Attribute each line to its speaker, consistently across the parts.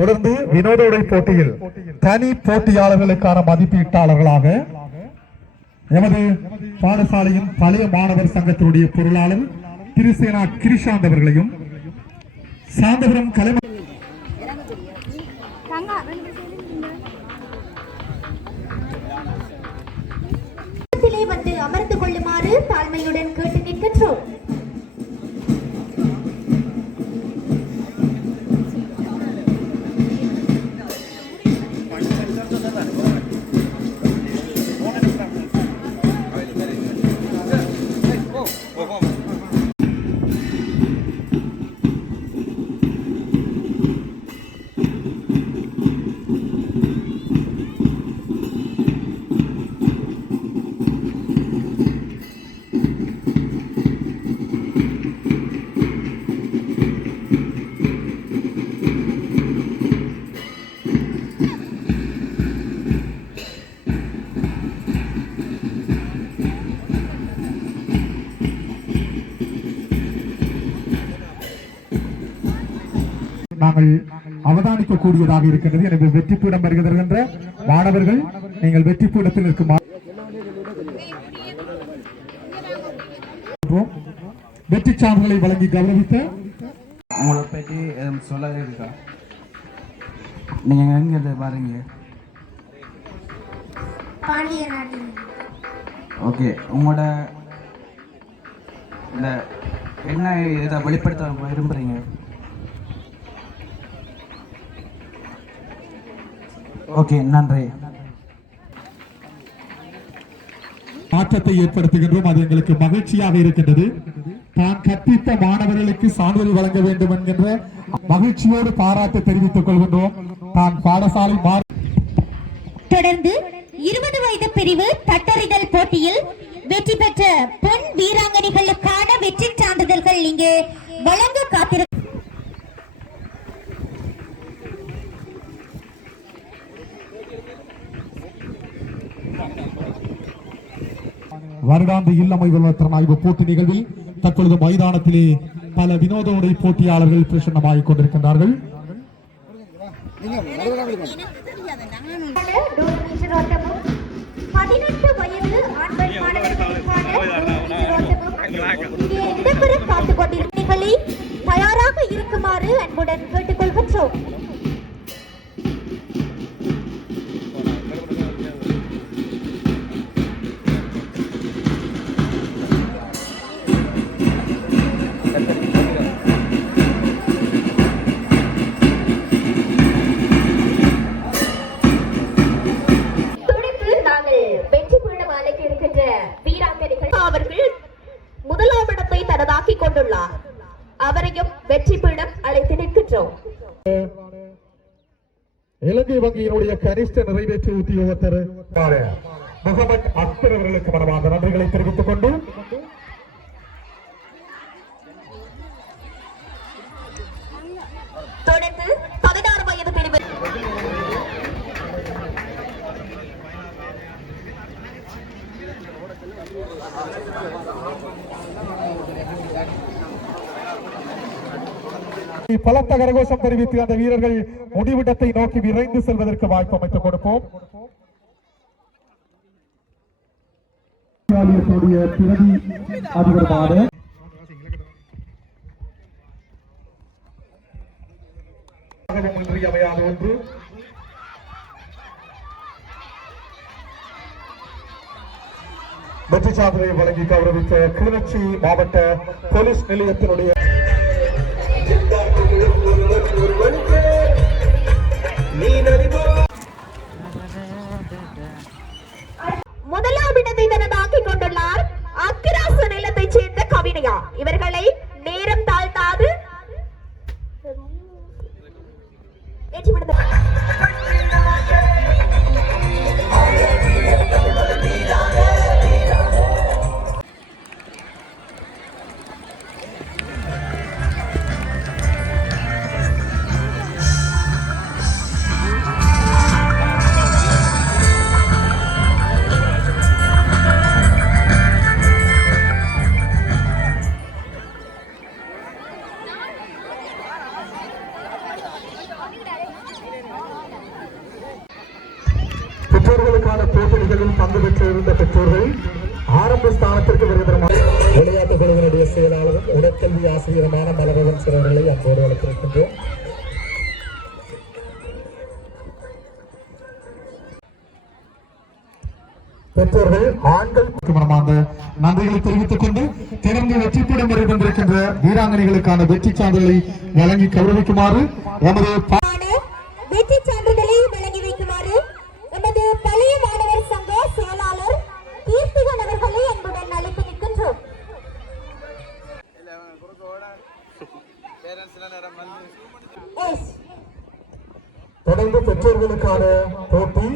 Speaker 1: தொடர்ந்து வினோத உடை போட்டியில் தனி போட்டியாளர்களுக்கான மதிப்பீட்டாளர்களாக எமது பாடசாலையின் பழைய மாணவர் சங்கத்தினுடைய பொருளாளர் திருசேனா கிரிஷாந்த் அவர்களையும் சாந்தபுரம் கலை
Speaker 2: வந்து அமர்ந்து கொள்ளுமாறு தாழ்மையுடன் கேட்டு நிற்கின்றோம்.
Speaker 1: நாங்கள் அவதானிக்க கூடியதாக இருக்கின்றது. எனவே வெற்றி பீடம் வருகின்ற மாணவர்கள் நீங்கள் வெற்றி பீடத்தில் இருக்கும் வெற்றி சான்றுகளை வழங்கி கௌரவித்த
Speaker 3: உங்களை பற்றி சொல்ல இருக்கா நீங்கள் எங்கே பாருங்க ஓகே உங்களோட இந்த என்ன இதை வெளிப்படுத்த விரும்புகிறீங்க ஓகே நன்றி.
Speaker 1: மாற்றத்தை ஏற்படுத்துகின்றோம் அது எங்களுக்கு மகிழ்ச்சியாக இருக்கின்றது. தான் கற்பித்த மாணவர்களுக்கு சான்றிதழ் வழங்க வேண்டும் என்கின்ற மகிழ்ச்சியோடு பாராட்டு தெரிவித்துக் கொள்கின்றோம். தான் பாடசாலை
Speaker 2: தொடர்ந்து இருபது வயது பிரிவு தட்டறிதல் போட்டியில் வெற்றி பெற்ற பெண் வீராங்கனைகளுக்கான வெற்றி சான்றிதழ்கள் இங்கே வழங்க காத்திரு
Speaker 1: வருடாந்த இல்லமை திறனாய்வு போட்டி நிகழ்வில் தற்பொழுது மைதானத்திலே பல வினோத உடை போட்டியாளர்கள் பிரசன்னமாகிக் கொண்டிருக்கின்றார்கள்.
Speaker 2: பதினெட்டு வயது மாணவர்களுக்கான தயாராக இருக்குமாறு அன்புடன் கேட்டுக்கொள்கின்றோம்
Speaker 1: நிறைவேற்று உத்தியோகத்தர் முகமது அக்பர் அவர்களுக்கு மனமார்ந்த நன்றிகளை தெரிவித்துக் கொண்டு
Speaker 2: தொடர்ந்து பதினாறு வயது பிரிவு
Speaker 1: பலத்த கரகோஷம் தெரிவித்து அந்த வீரர்கள் முடிவிடத்தை நோக்கி விரைந்து செல்வதற்கு வாய்ப்பு அமைத்துக் கொடுப்போம். இன்றியமையாத ஒன்று. வெற்றி சாதனை வழங்கி கௌரவித்த கிளிநொச்சி மாவட்ட போலீஸ் நிலையத்தினுடைய பெற்றோர்கள் ஆண்கள் மனமார்ந்த நன்றிகளை தெரிவித்துக் கொண்டு தொடர்ந்து வெற்றி பெறும் வருகின்றிருக்கின்ற வீராங்கனைகளுக்கான வெற்றி சான்றிதழை வழங்கி கௌரவிக்குமாறு எமது
Speaker 2: வெற்றி சான்றிதழை வழங்கி வைக்குமாறு எமது பழைய மாணவர் சங்க செயலாளர் கீர்த்திகன் அவர்களை அன்புடன் அழைத்து நிற்கின்றோம்.
Speaker 1: தொடர்ந்து பெற்றோர்களுக்கான போட்டி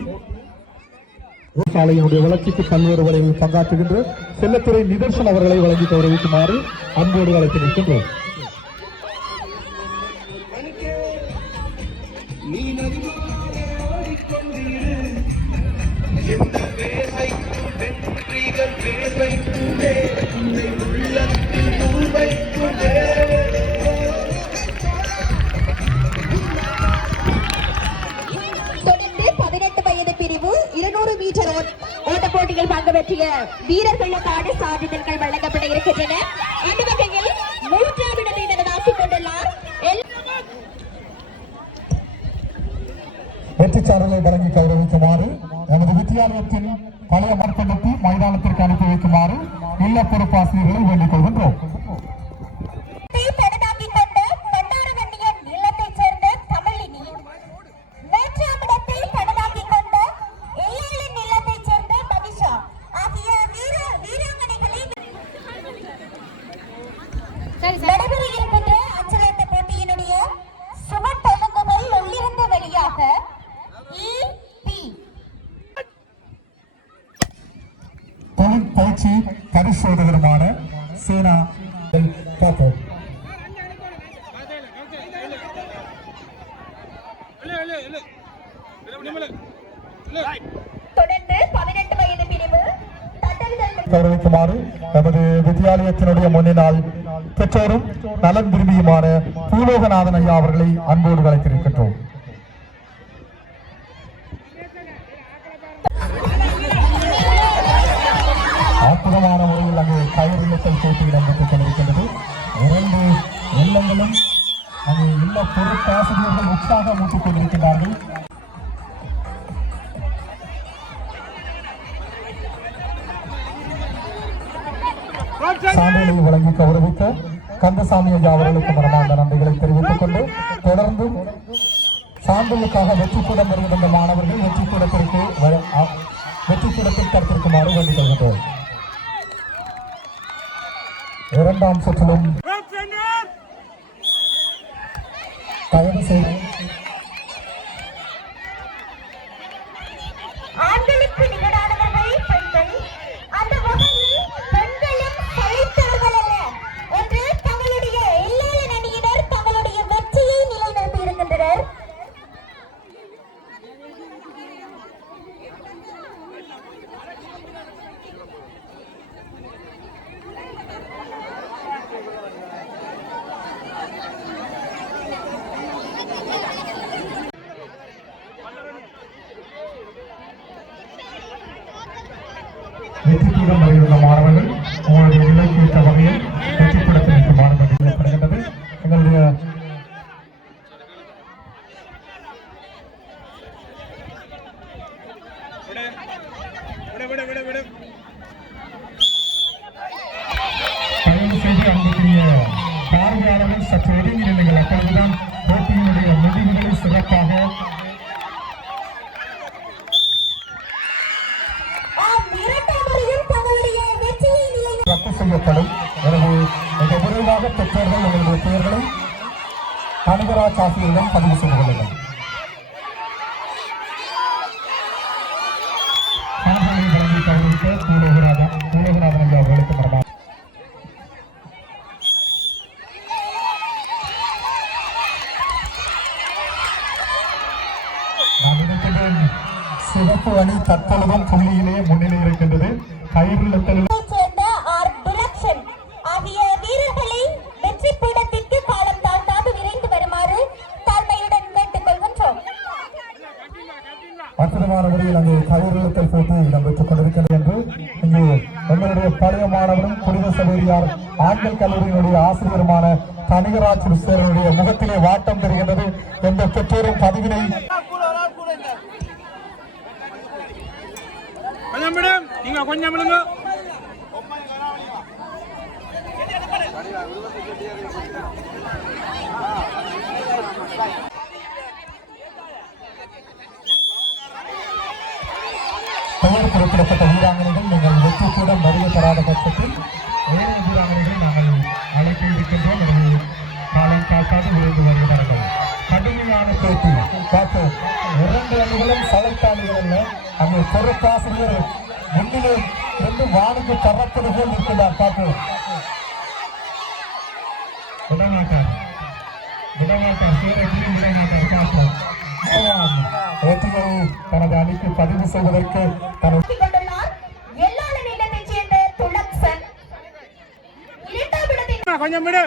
Speaker 1: சாலையினுடைய வளர்ச்சிக்கு பல்வேறு வரைவில் பங்காற்றுகின்ற செல்லத்துறை நிதர்சன் அவர்களை வழங்கி கௌரவிக்குமாறு அன்போடு அழைத்து நிற்கின்றோம்.
Speaker 4: பெற்றிய வீரர்களுக்கான சான்றிதழ்கள் வழங்கப்பட இருக்கின்றன. அந்த வகையில் மூன்றாம் இடத்தை தனதாக்கிக் கொண்டுள்ளார். எல்-
Speaker 1: வழங்கி கௌரவிக்குமாறு எமது வித்தியாலயத்தின் பழைய மரக்கண்டத்தை மைதானத்திற்கு அனுப்பி வைக்குமாறு இல்ல பொறுப்பாசிரியர்களை வேண்டிக் கொள்கின்றோம். பார்ப்போம் கௌரவிக்குமாறு எமது வித்தியாலயத்தினுடைய முன்னினால் பெற்றோரும் நலன் விரும்பியுமான பூலோகநாதன் ஐயா அவர்களை அன்போடு அழைத்திருக்கின்றோம். இல்ல பொறுப்பாசிரியர்கள் உற்சாகம் ஊட்டிக் கொண்டிருக்கிறார்கள் சான்றிதழை வழங்கி கௌரவித்த கந்தசாமி ஐயா அவர்களுக்கு மனமார்ந்த நன்றிகளை தெரிவித்துக் கொண்டு தொடர்ந்து சான்றிதழுக்காக வெற்றி கூடம் வருகின்ற மாணவர்கள் வெற்றி கூடத்திற்கு வெற்றி கூடத்தில் கருத்திருக்குமாறு வேண்டிக் கொள்கின்றோம். இரண்டாம் சுற்றிலும் தயவு செய்து
Speaker 2: ஆண்களுக்கு நிகரானவர்கள் பெண்கள் அந்த வகையில் பெண்களும் சளைத்தவர்கள் அல்ல என்று தங்களுடைய எல்லையில அணியினர் தங்களுடைய வெற்றியை நிலைநிறுத்தி இருக்கின்றனர்
Speaker 1: வெற்றி கூடம் வருகின்ற மாணவர்கள் உங்களுடைய நிலைக்கு வகையில் வெற்றி மாணவர்கள் நிற்குமாறு எங்களுடைய தயவு செய்து பார்வையாளர்கள் சற்று ஒதுங்கி நிலைகள் அப்பொழுதுதான் போட்டியினுடைய முடிவுகளை சிறப்பாக செய்யப்படும் எனவே மிக விரைவாக பெற்றோர்கள் உங்களுடைய பெயர்களை கனகராஜ் ஆசிரியரிடம் பதிவு செய்து கொள்ளுங்கள். அற்புதமான முறையில் அங்கே கயிறுத்தல் போட்டி இடம்பெற்றுக் கொண்டிருக்கிறது என்று இங்கு எங்களுடைய பழைய மாணவரும் புனித சபையார் ஆண்கள் கல்லூரியினுடைய ஆசிரியருமான தனிகராஜ் சேரனுடைய முகத்திலே வாட்டம் தெரிகின்றது எந்த பெற்றோரும் பதிவினை
Speaker 4: கொஞ்சம் கொஞ்சம் விடுங்க.
Speaker 1: பெயர் குறிப்பிடப்பட்ட வீராங்கனைகள் நீங்கள் வெற்றி கூட வருகை தராத பட்சத்தில் ஏழு வீராங்கனைகள் நாங்கள் அழைக்க இருக்கின்றோம் எனவே காலம் காக்காது விரைந்து வருகை தரங்கள் கடுமையான போட்டி. பார்த்து இரண்டு அணிகளும் சளைத்தாளிகள் அல்ல. அங்கே பொறுப்பாசிரியர் முன்னிலே இருந்து வானுக்கு தரப்பது போல் இருக்கிறார் விடமாட்டார். விடமாட்டார். சூரஜியும் விடமாட்டார். பார்ப்போம் வெற்றியை தனது அணிக்கு பதிவு செய்வதற்கு தனது
Speaker 4: கொஞ்சம் விடு.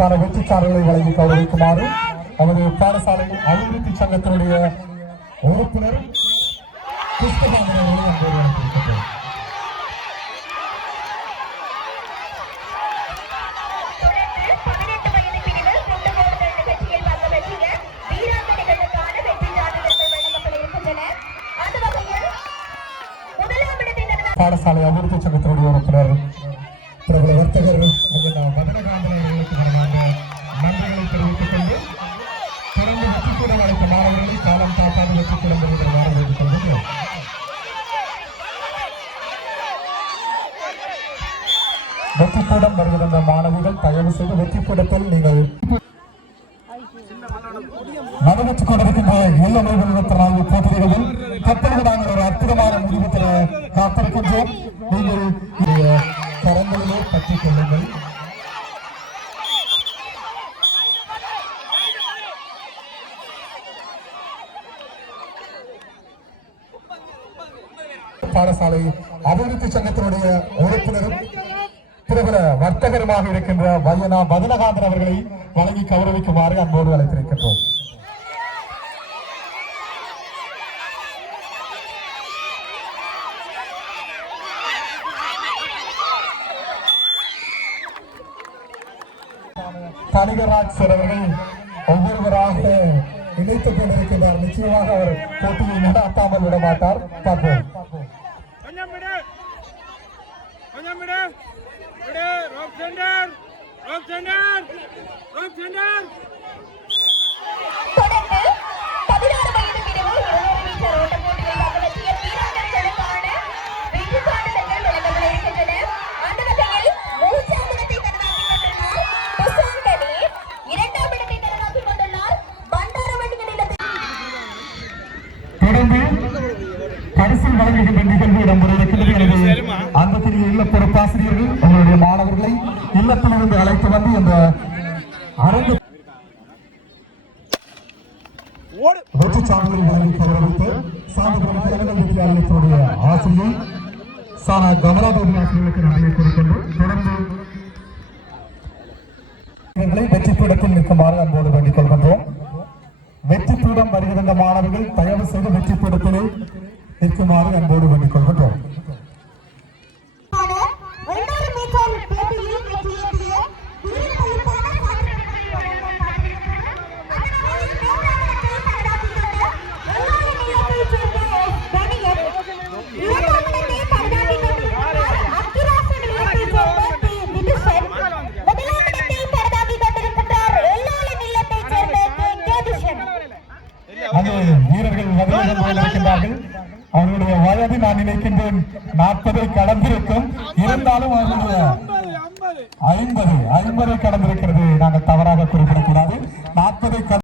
Speaker 1: வேதம் புரியாத வெற்றி சாதனை வழங்கி கௌரவிக்குமாறு நமது பாடசாலை அபிவிருத்தி சங்கத்தினுடைய உறுப்பினர் புஷ்பகாமனை
Speaker 2: வெற்றி
Speaker 1: கூடம் வருகின்ற மாணவிகள் தயவு செய்து வெற்றி கூடத்தில் நீங்கள் நடைபெற்றுக் கொண்டிருக்கின்ற எல்லை நிறுவனத்தினால் போட்டிகளில் நாங்கள் ஒரு அற்புதமான முடிவத்தில் காத்திருக்கின்றோம். நீங்கள் கரங்களிலே பற்றிக் கொள்ளுங்கள். பாடசாலை அபிவிருத்தி சங்கத்தினுடைய வர்த்தகருமாக இருக்கின்ற வயனா மதனகாந்தன் அவர்களை வழங்கி கௌரவிக்குமாறு அன்போடு அழைத்திருக்கின்றோம். தனிகராஜ் சார் அவர்கள் ஒவ்வொருவராக இணைத்துக் கொண்டிருக்கின்றார். நிச்சயமாக அவர் போட்டியை நடாத்தாமல் விட மாட்டார் பார்ப்போம்.
Speaker 4: கொஞ்சம் விடு. கொஞ்சம் விடு. விடு rope centre rope centre rope centre
Speaker 2: தொடர்ந்து பதினாறு வயது பிரிவு
Speaker 1: இல்லத்திலிருந்து அழைத்து வந்து இந்த அரங்கு வெற்றி ஆசிரியை சாரா கமலாபதி ஆசிரியர்களுக்கு நன்றியை கூறிக்கொண்டு தொடர்ந்து இவர்களை வெற்றி பீடத்தில் நிற்குமாறு அன்போடு வேண்டிக் கொள்கின்றோம். வெற்றி பீடம் வருகின்ற மாணவர்கள் தயவு செய்து வெற்றி பீடத்திலே நிற்குமாறு அன்போடு வேண்டிக் கொள்கின்றோம்.